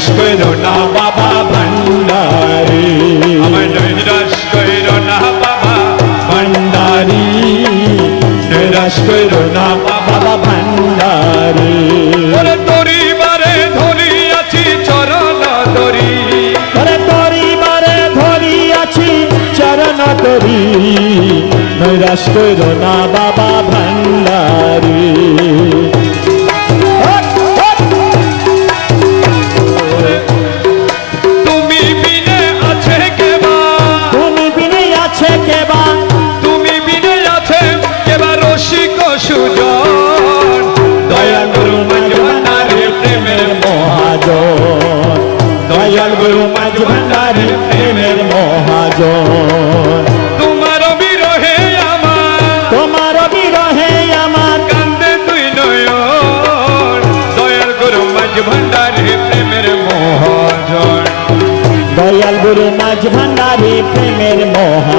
নিরাশ করো না বাবা ভান্ডারি আমায় নিরাশ করো না বাবা ভান্ডারি নিরাশ করো না বাবা ভান্ডারি পরিবারে ধরি আছি চরণ ধরি পরিবারে ধরি আছি চরণ ধরি নিরাশ করো না বাবা ভান্ডারে প্রেমের মহাজন দয়াল গুরু মাঝ ভান্ডারি প্রেমের মহাজন